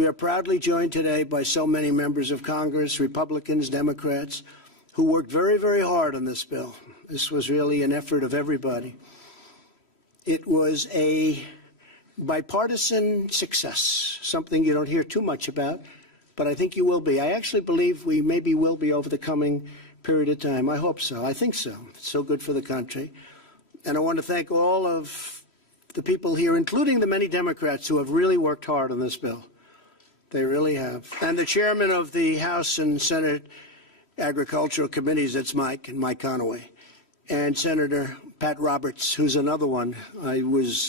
We are proudly joined today by so many members of Congress, Republicans, Democrats, who worked very, very hard on this bill. This was really an effort of everybody. It was a bipartisan success, something you don't hear too much about, but I think you will be. I actually believe we maybe will be over the coming period of time. I hope so. I think so. It's so good for the country. And I want to thank all of the people here, including the many Democrats who have really worked hard on this bill. They really have. And the chairman of the House and Senate Agricultural Committees, that's Mike Conaway, and Senator Pat Roberts, who's another one. It was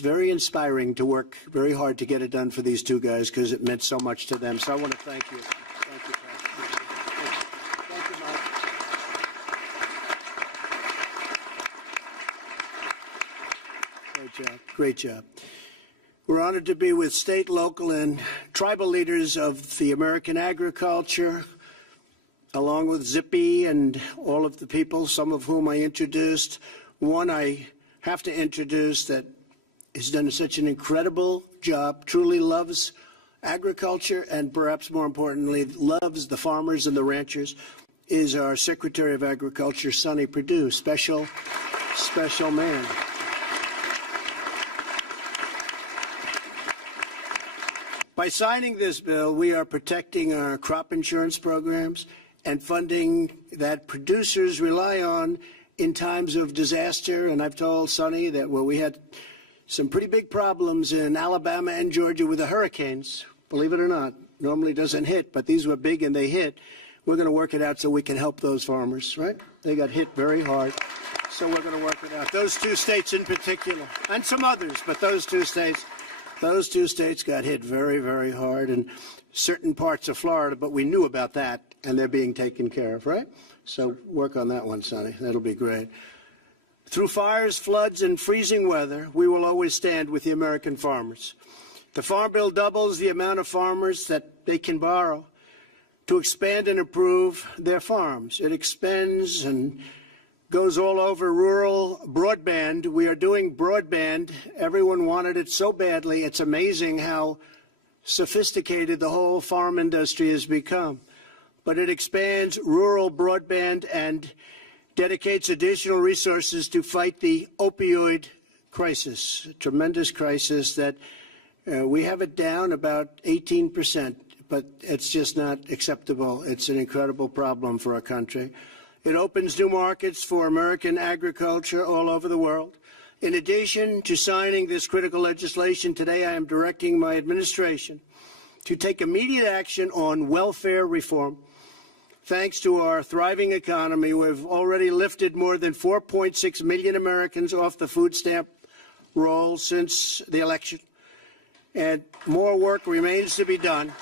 very inspiring to work very hard to get it done for these two guys because it meant so much to them. So I want to thank you. Thank you, Pat. Thank you, Mike. Great job. Great job. We're honored to be with state, local, and tribal leaders of the American agriculture, along with Zippy and all of the people, some of whom I introduced. One I have to introduce that has done such an incredible job, truly loves agriculture, and perhaps more importantly, loves the farmers and the ranchers, is our Secretary of Agriculture, Sonny Perdue. Special man. By signing this bill, we are protecting our crop insurance programs and funding that producers rely on in times of disaster. And I've told Sonny that, well, we had some pretty big problems in Alabama and Georgia with the hurricanes, believe it or not. Normally doesn't hit, but these were big and they hit. We're going to work it out so we can help those farmers, right? They got hit very hard, so we're going to work it out. Those two states in particular, and some others, but those two states got hit very, very hard, and certain parts of Florida, but we knew about that, and they're being taken care of, right? So work on that one, Sonny. That'll be great. Through fires, floods, and freezing weather, we will always stand with the American farmers. The Farm Bill doubles the amount of farmers that they can borrow to expand and improve their farms. It expands and goes all over rural broadband. We are doing broadband. Everyone wanted it so badly. It's amazing how sophisticated the whole farm industry has become. But it expands rural broadband and dedicates additional resources to fight the opioid crisis, a tremendous crisis that we have it down about 18%, but it's just not acceptable. It's an incredible problem for our country. It opens new markets for American agriculture all over the world. In addition to signing this critical legislation today, I am directing my administration to take immediate action on welfare reform. Thanks to our thriving economy, we've already lifted more than 4.6 million Americans off the food stamp roll since the election, and more work remains to be done.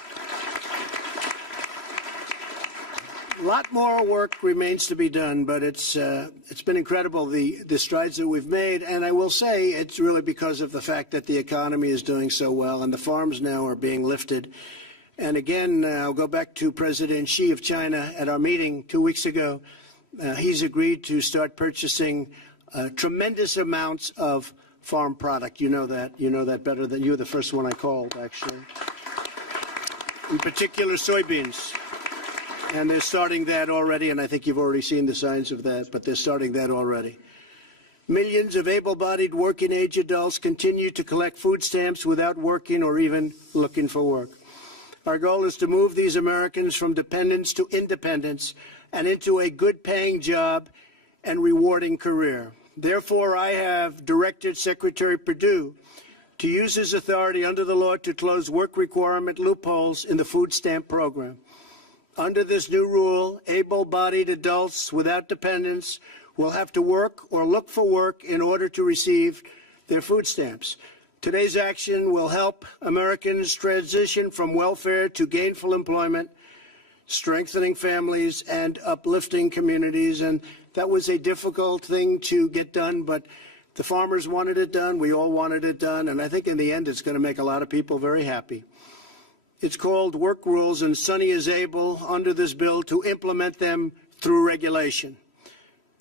A lot more work remains to be done, but it's been incredible, the strides that we've made. And I will say it's really because of the fact that the economy is doing so well and the farms now are being lifted. And again, I'll go back to President Xi of China at our meeting 2 weeks ago. He's agreed to start purchasing tremendous amounts of farm product. You know that better than you're the first one I called, actually. In particular, soybeans. And they're starting that already, and I think you've already seen the signs of that, but they're starting that already. Millions of able-bodied working-age adults continue to collect food stamps without working or even looking for work. Our goal is to move these Americans from dependence to independence and into a good-paying job and rewarding career. Therefore, I have directed Secretary Perdue to use his authority under the law to close work requirement loopholes in the food stamp program. Under this new rule, able-bodied adults without dependents will have to work or look for work in order to receive their food stamps. Today's action will help Americans transition from welfare to gainful employment, strengthening families and uplifting communities. And that was a difficult thing to get done, but the farmers wanted it done. We all wanted it done. And I think in the end, it's going to make a lot of people very happy. It's called work rules, and Sonny is able, under this bill, to implement them through regulation.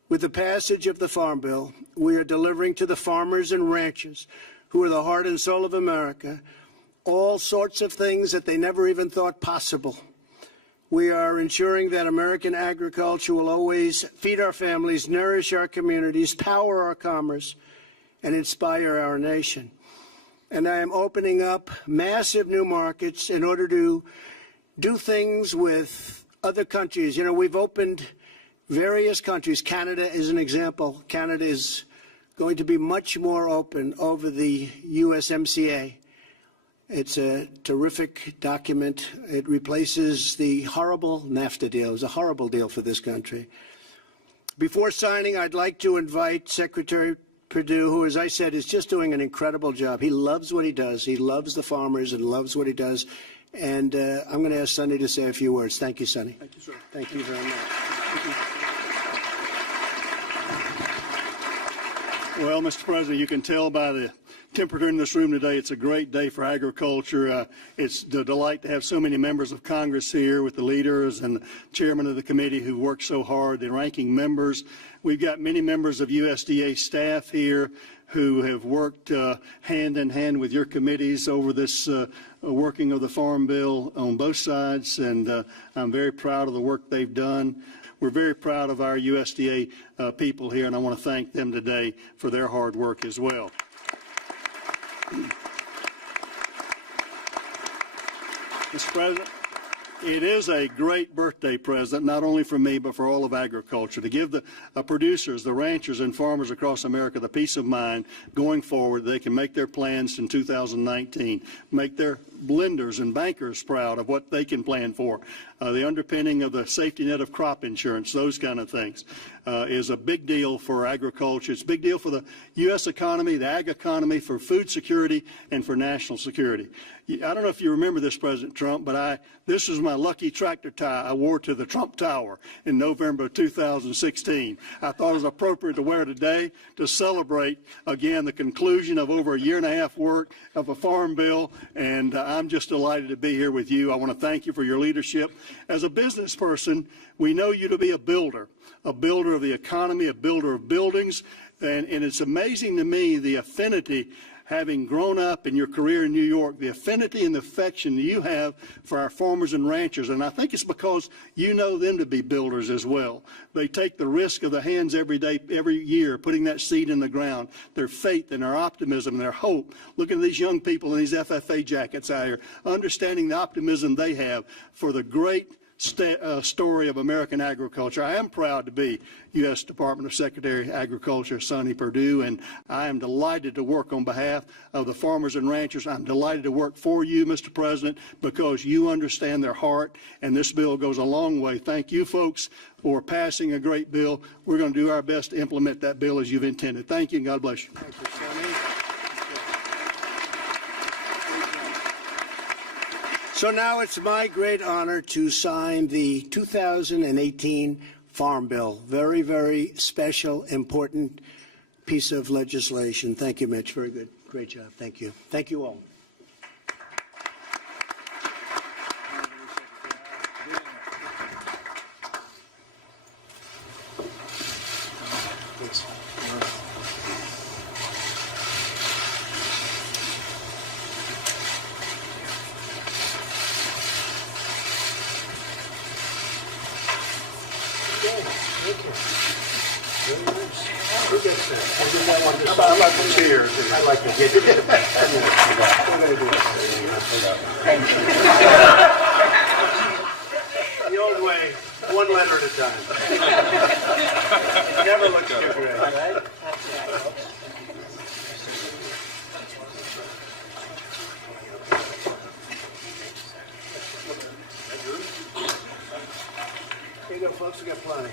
With the passage of the Farm Bill, we are delivering to the farmers and ranchers, who are the heart and soul of America, all sorts of things that they never even thought possible. We are ensuring that American agriculture will always feed our families, nourish our communities, power our commerce, and inspire our nation. And I am opening up massive new markets in order to do things with other countries. You know, we've opened various countries. Canada is an example. Canada is going to be much more open over the USMCA. It's a terrific document. It replaces the horrible NAFTA deal. It was a horrible deal for this country. Before signing, I'd like to invite Secretary Perdue, who, as I said, is just doing an incredible job. He loves what he does. He loves the farmers and loves what he does. And I'm going to ask Sonny to say a few words. Thank you, Sonny. Thank you, sir. Thank you very much. Well, Mr. President, you can tell by the temperature in this room today, it's a great day for agriculture. It's a delight to have so many members of Congress here with the leaders and the chairman of the committee who worked so hard, the ranking members. We've got many members of USDA staff here who have worked hand in hand with your committees over this working of the Farm Bill on both sides, and I'm very proud of the work they've done. We're very proud of our USDA people here, and I want to thank them today for their hard work as well. Mr. President, it is a great birthday present, not only for me, but for all of agriculture, to give the producers, the ranchers, and farmers across America the peace of mind going forward. They can make their plans in 2019, make their lenders and bankers proud of what they can plan for. The underpinning of the safety net of crop insurance, those kind of things, is a big deal for agriculture. It's a big deal for the U.S. economy, the ag economy, for food security, and for national security. I don't know if you remember this, President Trump, but this was my lucky tractor tie I wore to the Trump Tower in November of 2016. I thought it was appropriate to wear today to celebrate, again, the conclusion of over a year-and-a-half work of a farm bill, and I'm just delighted to be here with you. I want to thank you for your leadership. As a business person, we know you to be a builder of the economy, a builder of buildings, and it's amazing to me the affinity, having grown up in your career in New York, the affinity and the affection you have for our farmers and ranchers. And I think it's because you know them to be builders as well. They take the risk of the hands every day, every year, putting that seed in the ground, their faith and their optimism and their hope. Looking at these young people in these FFA jackets out here, understanding the optimism they have for the great story of American agriculture. I am proud to be U.S. Department of Secretary of Agriculture Sonny Perdue, and I am delighted to work on behalf of the farmers and ranchers. I'm delighted to work for you, Mr. President, because you understand their heart, and this bill goes a long way. Thank you, folks, for passing a great bill. We're going to do our best to implement that bill as you've intended. Thank you, and God bless you. Thank you, Sonny. So now it's my great honor to sign the 2018 Farm Bill. Very, very special, important piece of legislation. Thank you, Mitch. Very good. Great job. Thank you. Thank you all. I like the chair. I like to get it. The old way, one letter at a time. It never looks too great, right? Here you go, folks. We got plenty.